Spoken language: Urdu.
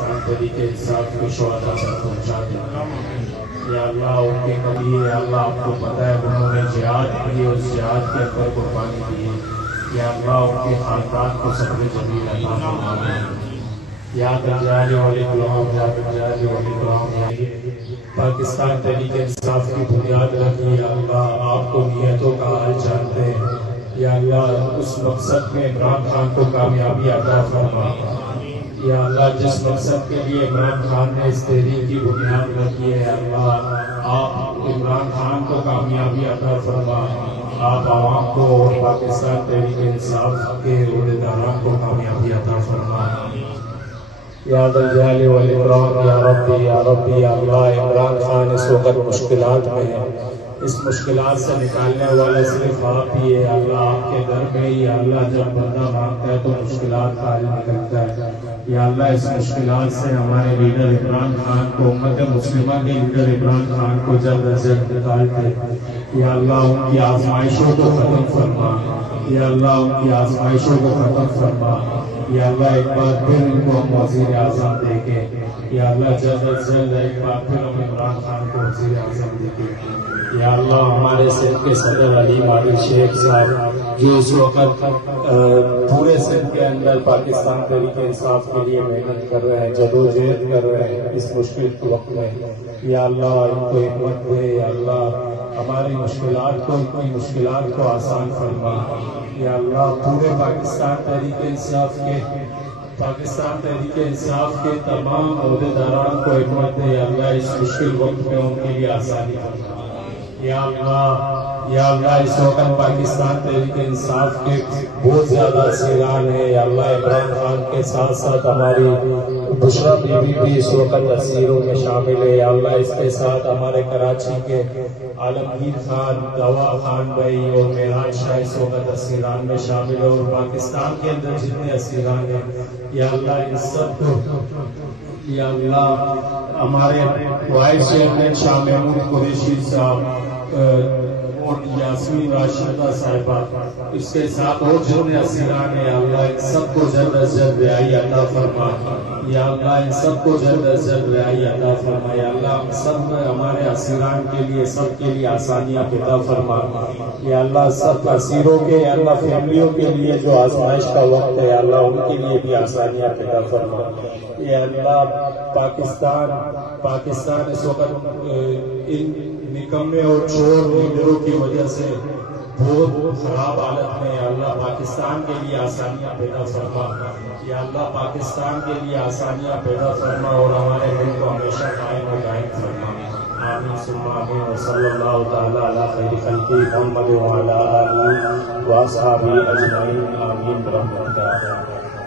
پاکستان تحریک انصاف کے شہداء تک پہنچا دے۔ یا اللہ ان کے نبی ہے اللہ آپ کو پتہ ہے انہوں نے جہاد کی اور اس جہاد کے اندر قربانی دی ہے۔ یا اللہ ان کے خاندان کو صبر جمیل عطا فرما دے۔ یا دجال والاکرام یا دجال والاکرام پاکستان تحریک انصاف کی بنیاد رکھی یا اللہ آپ کو نیتوں کا حال جانتے ہیں۔ یا اللہ اس مقصد میں عمران خان کو کامیابی عطا فرما۔ یا اللہ جس مقصد کے لیے عمران خان نے اس تحریک کی بنیاد رکھی ہے اللہ آپ عمران خان کو کامیابی عطا فرما۔ آپ عوام کو اور پاکستان تحریک انصاف کے عہدیداروں کو کامیابی عطا فرما۔ یا ذا الجلال والاکرام یا ربی یا ربی یا اللہ عمران خان اس وقت مشکلات میں ہے، اس مشکلات سے نکالنے والا صرف آپ ہی ہے اللہ۔ آپ کے در میں ہی اللہ جب بندہ مانگتا ہے تو مشکلات کا حل نکلتا ہے۔ یا اللہ اس مشکلات سے ہمارے لیڈر عمران خان کو امت مسلمہ کے لیڈر عمران خان کو جلد از جلد نکال دے۔ یا اللہ ان کی آزمائشوں کو ختم فرما۔ یا اللہ ان کی آزمائشوں کو ختم فرما۔ یا اللہ ایک بار پھر ان کو ہم وزیر اعظم دے کے یا اللہ جلد از جلد ایک بار پھر ہم عمران خان کو وزیر اعظم دے کے یا اللہ ہمارے سندھ کے صدر علیم عادل شیخ صاحب جو اس وقت پورے سندھ کے اندر پاکستان تحریک انصاف کے لیے محنت کر رہے ہیں، جدوجہد کر رہے ہیں اس مشکل وقت میں، یا اللہ ان کو حکمت دے۔ یا اللہ ہماری مشکلات کو ان کی مشکلات کو آسان فرما۔ یا اللہ پورے پاکستان تحریک انصاف کے تمام عہدیداران کو حکمت دے۔ یا اللہ اس مشکل وقت میں ان کے لیے آسانی فرما۔ یا اللہ اس وقت پاکستان تحریک انصاف کے بہت زیادہ اسیران ہیں۔ یا اللہ عمران خان کے ساتھ ساتھ ہماری بشرا بی بی بھی اس وقت اسیروں میں شامل ہے۔ یا اللہ اس کے ساتھ ہمارے کراچی کے عالمگیر خان، گواہ خان بھائی اور معراج شاہ اس وقت اسیران میں شامل ہے، اور پاکستان کے اندر جتنے اسیران ہیں یا اللہ ان سب کو یا اللہ ہمارے وائس چیئرمین شاہ محمود قریشی صاحب اور یاسمین راشدہ صاحبہ اس کے ساتھ اور جتنے اسیران ہیں اللہ ان سب کو جلد از جلد رہائی عطا فرما۔ یا اللہ ان سب کو جلد از جلد رہائی عطا فرما۔ یا اللہ ہم سب ہمارے اسیران کے لیے سب کے لیے آسانیاں پیدا فرما۔ یا اللہ سب اسیروں کے یا اللہ فیملیوں کے لیے جو آزمائش کا وقت ہے یا اللہ ان کے لیے بھی آسانیاں پیدا فرما۔ یا اللہ پاکستان اس وقت ان نکمے اور چور لیڈروں کی وجہ سے بہت خراب حالت میں ہے۔ اللہ پاکستان کے لیے آسانیاں پیدا فرما۔ یا اللہ پاکستان کے لیے آسانیاں پیدا فرما اور ہمارے ملک کو ہمیشہ قائم و دائم فرما۔ آمین ثم آمین وصلی اللہ تعالی علی خیر خلقہ محمد وعلی آلہ واصحابہ اجمعین آمین برحمتک۔